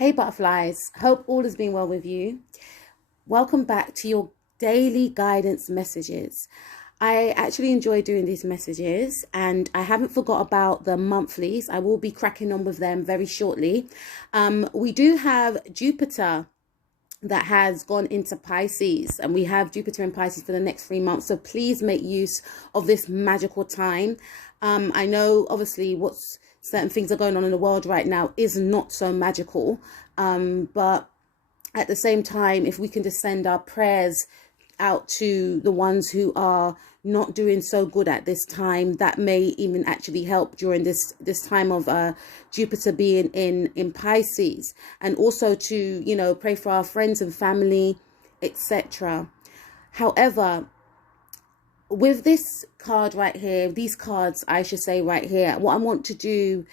Hey butterflies, hope all has been well with you. Welcome back to your daily guidance messages. I actually enjoy doing these messages and I haven't forgot about the monthlies. I will be cracking on with them very shortly. We do have Jupiter that has gone into Pisces, and we have Jupiter in Pisces for the next 3 months. So please make use of this magical time. I know obviously what's certain things are going on in the world right now is not so magical. But at the same time, if we can just send our prayers out to the ones who are not doing so good at this time, that may even actually help during this time of Jupiter being in Pisces, and also to pray for our friends and family, etc. However, with this card right here, these cards I should say right here, what I want to do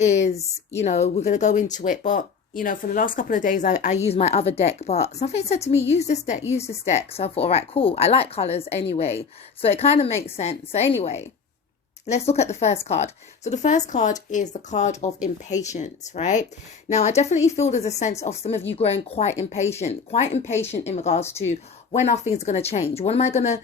is we're going to go into it, but for the last couple of days, I used my other deck, but something said to me, use this deck. So I thought, all right, cool. I like colors anyway, so it kind of makes sense. So anyway, let's look at the first card. So the first card is the card of impatience, right? Now, I definitely feel there's a sense of some of you growing quite impatient in regards to when are things going to change? When am I going to,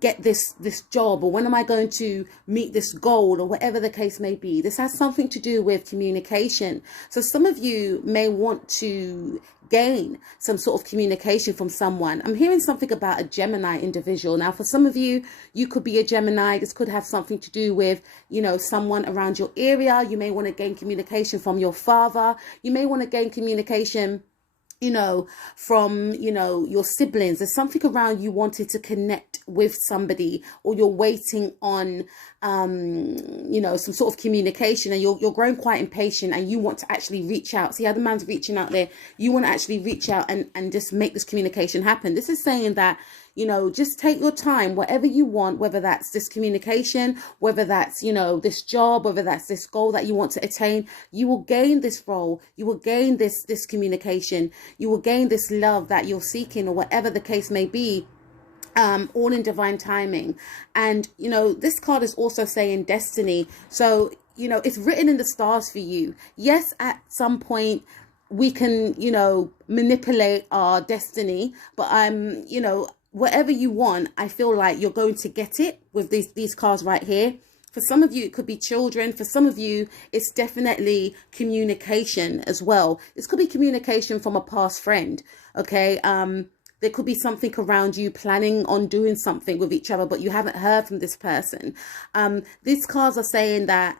get this job, or when am I going to meet this goal, or whatever the case may be. This has something to do with communication. So some of you may want to gain some sort of communication from someone. I'm hearing something about a Gemini individual. Now, for some of you, you could be a Gemini. This could have something to do with, someone around your area. You may want to gain communication from your father. You may want to gain communication from, your siblings. There's something around you wanting to connect with somebody, or you're waiting on, some sort of communication, and you're growing quite impatient and you want to actually reach out. See how the man's reaching out there? You want to actually reach out and just make this communication happen. This is saying that, just take your time, whatever you want, whether that's this communication, whether that's, this job, whether that's this goal that you want to attain. You will gain this role. You will gain this communication. You will gain this love that you're seeking, or whatever the case may be. All in divine timing. And, this card is also saying destiny. So, it's written in the stars for you. Yes, at some point we can, manipulate our destiny, but whatever you want, I feel like you're going to get it with these cards right here. For some of you, it could be children. For some of you, it's definitely communication as well. This could be communication from a past friend, okay? There could be something around you planning on doing something with each other, but you haven't heard from this person. These cards are saying that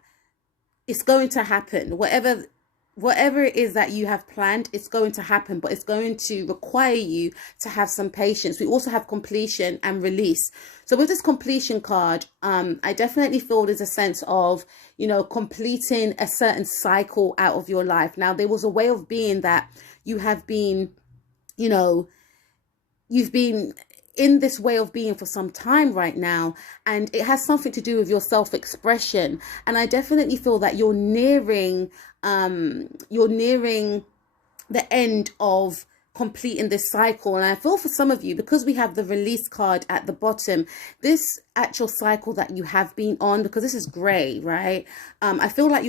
it's going to happen. Whatever it is that you have planned, it's going to happen, but it's going to require you to have some patience. We also have completion and release. So with this completion card, I definitely feel there's a sense of, completing a certain cycle out of your life. Now, there was a way of being that you have been, you've been in this way of being for some time right now, and it has something to do with your self-expression. And I definitely feel that you're nearing the end of completing this cycle. And I feel for some of you, because we have the release card at the bottom, this actual cycle that you have been on, because this is gray, right? I feel like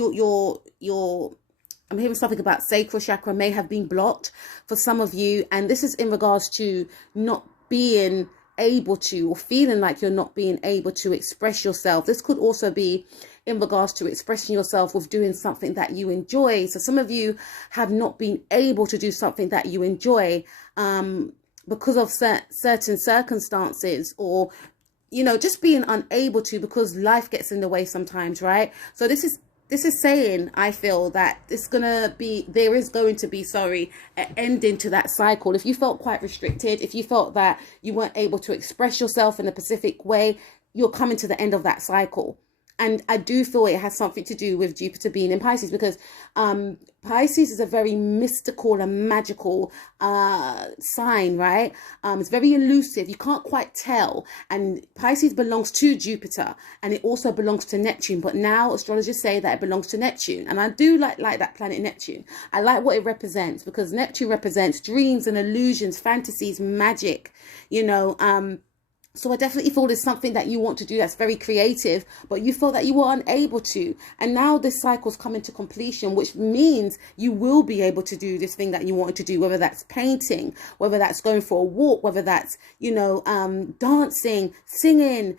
I'm hearing something about sacral chakra may have been blocked for some of you. And this is in regards to not being able to, or feeling like you're not being able to express yourself. This could also be in regards to expressing yourself with doing something that you enjoy. So some of you have not been able to do something that you enjoy because of certain circumstances, or just being unable to, because life gets in the way sometimes, right? So this is saying, I feel that there is going to be an ending to that cycle. If you felt quite restricted, if you felt that you weren't able to express yourself in a specific way, you're coming to the end of that cycle. And I do feel it has something to do with Jupiter being in Pisces, because Pisces is a very mystical and magical sign, right? It's very elusive. You can't quite tell. And Pisces belongs to Jupiter, and it also belongs to Neptune. But now astrologers say that it belongs to Neptune. And I do like that planet Neptune. I like what it represents, because Neptune represents dreams and illusions, fantasies, magic, So I definitely feel there's something that you want to do that's very creative, but you feel that you were unable to. And now this cycle's coming to completion, which means you will be able to do this thing that you wanted to do, whether that's painting, whether that's going for a walk, whether that's, dancing, singing,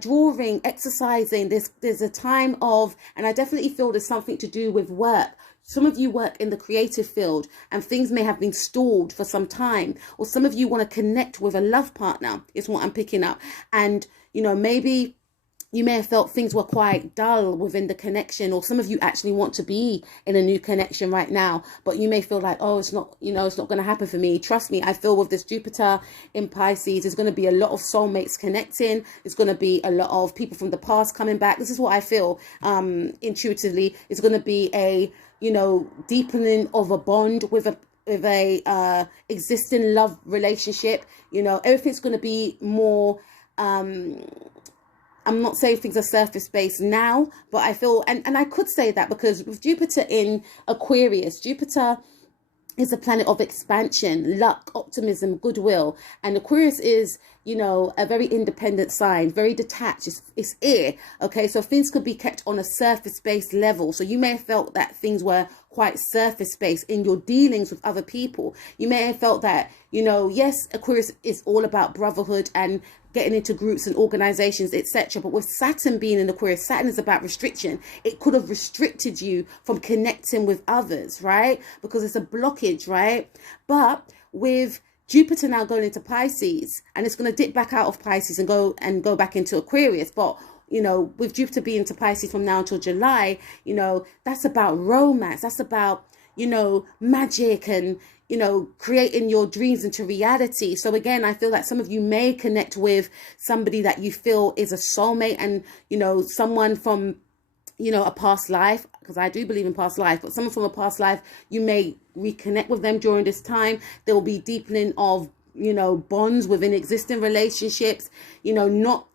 drawing, exercising. There's a time of, and I definitely feel there's something to do with work. Some of you work in the creative field and things may have been stalled for some time, or some of you want to connect with a love partner is what I'm picking up. And, maybe you may have felt things were quite dull within the connection, or some of you actually want to be in a new connection right now, but you may feel like, oh, it's not going to happen for me. Trust me, I feel with this Jupiter in Pisces, there's going to be a lot of soulmates connecting. There's going to be a lot of people from the past coming back. This is what I feel intuitively. It's going to be a deepening of a bond with a existing love relationship. Everything's going to be more, I'm not saying things are surface based now, but I feel, and I could say that because with Jupiter in Aquarius, Jupiter is a planet of expansion, luck, optimism, goodwill. And Aquarius is, a very independent sign, very detached. It's air. Okay, so things could be kept on a surface-based level. So you may have felt that things were quite surface-based in your dealings with other people. You may have felt that, yes, Aquarius is all about brotherhood and getting into groups and organizations, etc. But with Saturn being in Aquarius, Saturn is about restriction. It could have restricted you from connecting with others, right? Because it's a blockage, right? But with Jupiter now going into Pisces, and it's going to dip back out of Pisces and go back into Aquarius. But with Jupiter being into Pisces from now until July, that's about romance. That's about, magic and, creating your dreams into reality. So again, I feel like some of you may connect with somebody that you feel is a soulmate, and, someone from, a past life, because I do believe in past life, but someone from a past life, you may reconnect with them during this time. There will be deepening of, bonds within existing relationships, not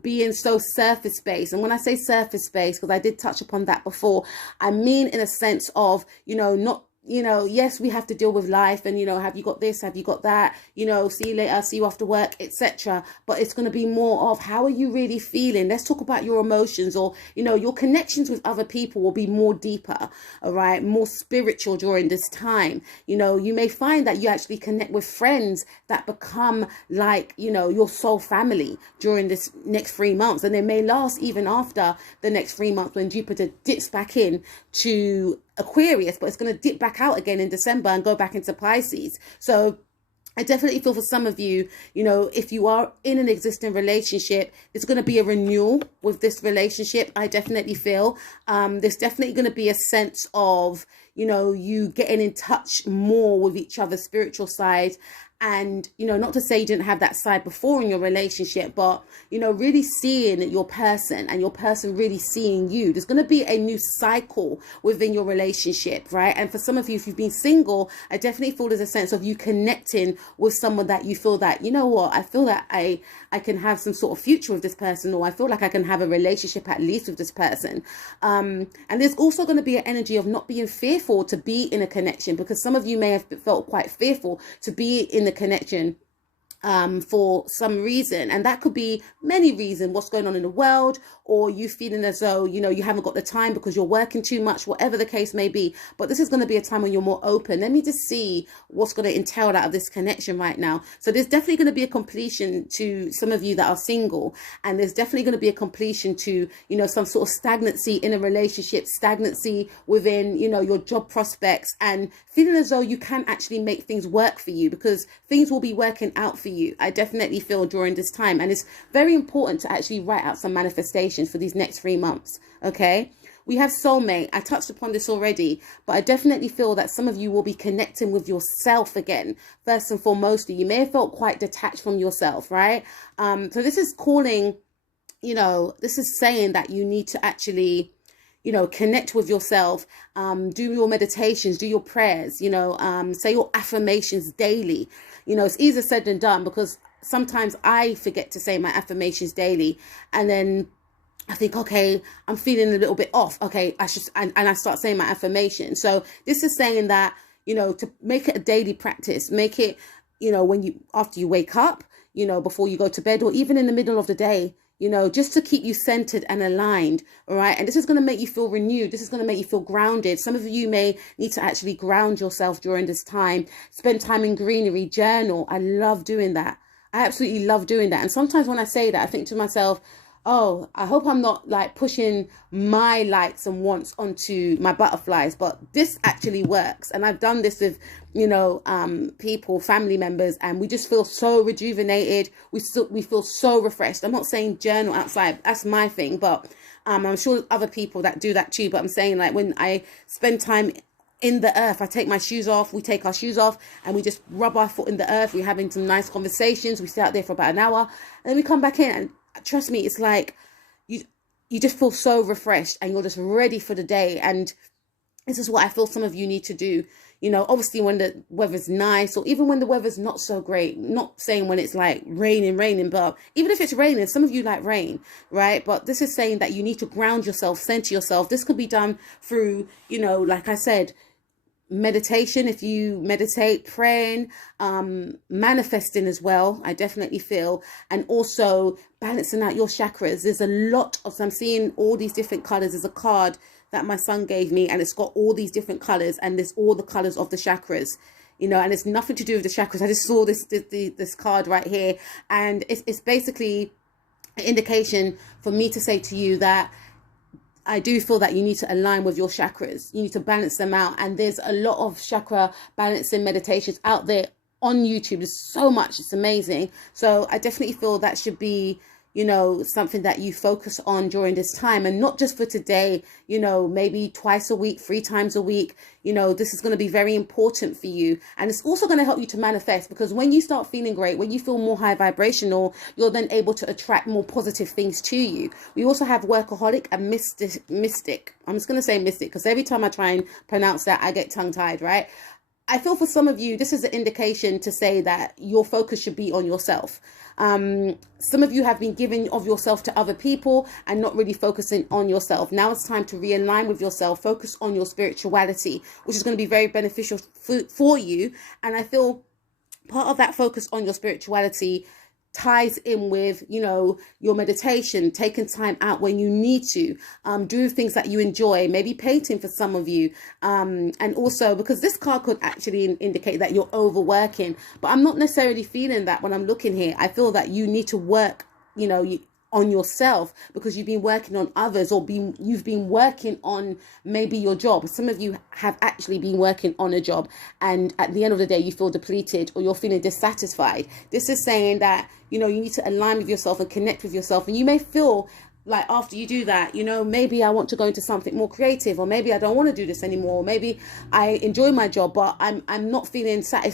being so surface based. And when I say surface based, because I did touch upon that before, I mean in a sense of, not, yes, we have to deal with life and, have you got this? Have you got that? See you later, see you after work, etc. But it's going to be more of, how are you really feeling? Let's talk about your emotions, or, your connections with other people will be more deeper, all right, more spiritual during this time. You may find that you actually connect with friends that become like, your soul family during this next 3 months. And they may last even after the next 3 months when Jupiter dips back in to Aquarius, but it's going to dip back out again in December and go back into Pisces. So I definitely feel for some of you, if you are in an existing relationship, it's going to be a renewal with this relationship. I definitely feel there's definitely going to be a sense of, you getting in touch more with each other's spiritual side. And, not to say you didn't have that side before in your relationship, but, really seeing your person and your person really seeing you. There's going to be a new cycle within your relationship, right? And for some of you, if you've been single, I definitely feel there's a sense of you connecting with someone that you feel that, I feel that I can have some sort of future with this person, or I feel like I can have a relationship at least with this person. And there's also going to be an energy of not being fearful to be in a connection, because some of you may have felt quite fearful to be in the connection for some reason, and that could be many reasons, what's going on in the world, or you feeling as though you haven't got the time because you're working too much, whatever the case may be. But this is going to be a time when you're more open. Let me just see what's going to entail out of this connection right now. So there's definitely going to be a completion to some of you that are single, and there's definitely going to be a completion to some sort of stagnancy in a relationship, stagnancy within your job prospects, and feeling as though you can actually make things work for you, because things will be working out for you. I definitely feel during this time, and it's very important to actually write out some manifestations for these next 3 months. Okay, we have soulmate. I touched upon this already, but I definitely feel that some of you will be connecting with yourself again. First and foremost, you may have felt quite detached from yourself, right? So this is calling, this is saying that you need to actually connect with yourself, do your meditations, do your prayers, say your affirmations daily. It's easier said than done, because sometimes I forget to say my affirmations daily, and then I think, okay, I'm feeling a little bit off. Okay, I should, and I start saying my affirmation. So this is saying that, to make it a daily practice, make it, after you wake up, you know, before you go to bed, or even in the middle of the day, you know, just to keep you centered and aligned. All right. And this is going to make you feel renewed. This is going to make you feel grounded. Some of you may need to actually ground yourself during this time. Spend time in greenery, journal. I love doing that. I absolutely love doing that. And sometimes when I say that, I think to myself, oh, I hope I'm not like pushing my likes and wants onto my butterflies, but this actually works. And I've done this with, you know, people, family members, and we just feel so rejuvenated. We feel so refreshed. I'm not saying journal outside. That's my thing, but I'm sure there's other people that do that too. But I'm saying, like, when I spend time in the earth, I take my shoes off, we take our shoes off, and we just rub our foot in the earth. We're having some nice conversations. We stay out there for about an hour, and then we come back in, and trust me, it's like you just feel so refreshed, and you're just ready for the day. And this is what I feel some of you need to do. You know, obviously when the weather's nice, or even when the weather's not so great, not saying when it's like raining, but even if it's raining, some of you like rain, right? But this is saying that you need to ground yourself, center yourself. This could be done through, you know, like I said, meditation, if you meditate, praying, manifesting as well, I definitely feel, and also balancing out your chakras. There's a lot of, I'm seeing all these different colors. There's a card that my son gave me, and it's got all these different colors, and there's all the colors of the chakras, you know, and it's nothing to do with the chakras. I just saw this card right here, and it's basically an indication for me to say to you that I do feel that you need to align with your chakras. You need to balance them out. And there's a lot of chakra balancing meditations out there on YouTube. There's so much. It's amazing. So I definitely feel that should be, you know, something that you focus on during this time, and not just for today, you know, maybe twice a week, 3 times a week. You know, this is going to be very important for you. And it's also going to help you to manifest, because when you start feeling great, when you feel more high vibrational, you're then able to attract more positive things to you. We also have workaholic and mystic. I'm just going to say mystic, because every time I try and pronounce that, I get tongue tied, right? I feel for some of you, this is an indication to say that your focus should be on yourself. Some of you have been giving of yourself to other people and not really focusing on yourself. Now it's time to realign with yourself, focus on your spirituality, which is going to be very beneficial for you. And I feel part of that focus on your spirituality ties in with, you know, your meditation, taking time out when you need to, do things that you enjoy, maybe painting for some of you, and also because this card could actually indicate that you're overworking, but I'm not necessarily feeling that when I'm looking here. I feel that you need to work, you know, on yourself, because you've been working on others, or you've been working on maybe your job. Some of you have actually been working on a job, and at the end of the day you feel depleted, or you're feeling dissatisfied. This is saying that, you know, you need to align with yourself and connect with yourself, and you may feel like after you do that, you know, maybe I want to go into something more creative, or maybe I don't want to do this anymore, or maybe I enjoy my job but I'm not feeling satisfied